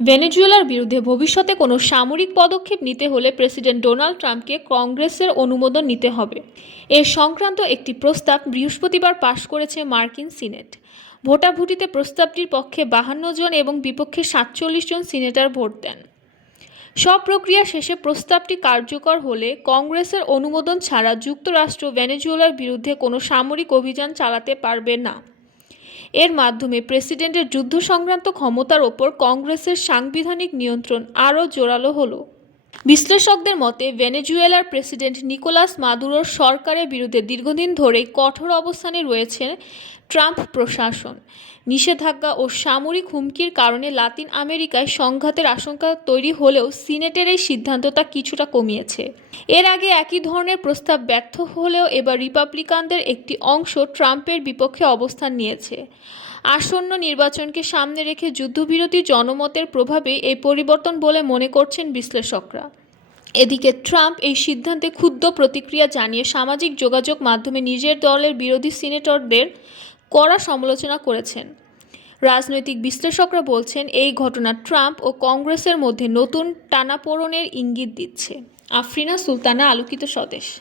ভেনেজুয়েলার বিরুদ্ধে ভবিষ্যতে কোনো সামরিক পদক্ষেপ নিতে হলে প্রেসিডেন্ট ডোনাল্ড ট্রাম্পকে কংগ্রেসের অনুমোদন নিতে হবে। এ সংক্রান্ত একটি প্রস্তাব বৃহস্পতিবার পাশ করেছে মার্কিন সিনেট। ভোটাভুটিতে প্রস্তাবটির পক্ষে বাহান্ন জন এবং বিপক্ষে সাতচল্লিশ জন সিনেটর ভোট দেন। সব প্রক্রিয়া শেষে প্রস্তাবটি কার্যকর হলে কংগ্রেসের অনুমোদন ছাড়া যুক্তরাষ্ট্র ভেনেজুয়েলার বিরুদ্ধে কোনো সামরিক অভিযান চালাতে পারবে না। এর মাধ্যমে প্রেসিডেন্টের যুদ্ধ সংক্রান্ত ক্ষমতার ওপর কংগ্রেসের সাংবিধানিক নিয়ন্ত্রণ আরও জোরালো হলো। বিশ্লেষকদের মতে, ভেনেজুয়েলার প্রেসিডেন্ট নিকোলাস মাদুরোর সরকারের বিরুদ্ধে দীর্ঘদিন ধরেই কঠোর অবস্থানে রয়েছে ট্রাম্প প্রশাসন। নিষেধাজ্ঞা ও সামরিক হুমকির কারণে লাতিন আমেরিকায় সংঘাতের আশঙ্কা তৈরি হলেও সিনেটের এই সিদ্ধান্তটা কিছুটা কমিয়েছে। এর আগে একই ধরনের প্রস্তাব ব্যর্থ হলেও এবার রিপাবলিকানদের একটি অংশ ট্রাম্পের বিপক্ষে অবস্থান নিয়েছে। আসন্ন নির্বাচনকে সামনে রেখে যুদ্ধবিরতি জনমতের প্রভাবে এই পরিবর্তন বলে মনে করছেন বিশ্লেষকরা। এদিকে ট্রাম্প এই সিদ্ধান্তে ক্ষুব্ধ প্রতিক্রিয়া জানিয়ে সামাজিক যোগাযোগ মাধ্যমে নিজের দলের বিরোধী সিনেটরদের কড়া সমালোচনা করেছেন। রাজনৈতিক বিশ্লেষকরা বলছেন, এই ঘটনা ট্রাম্প ও কংগ্রেসের মধ্যে নতুন টানাপোড়নের ইঙ্গিত দিচ্ছে। আফরিনা সুলতানা, আলোকিত স্বদেশ।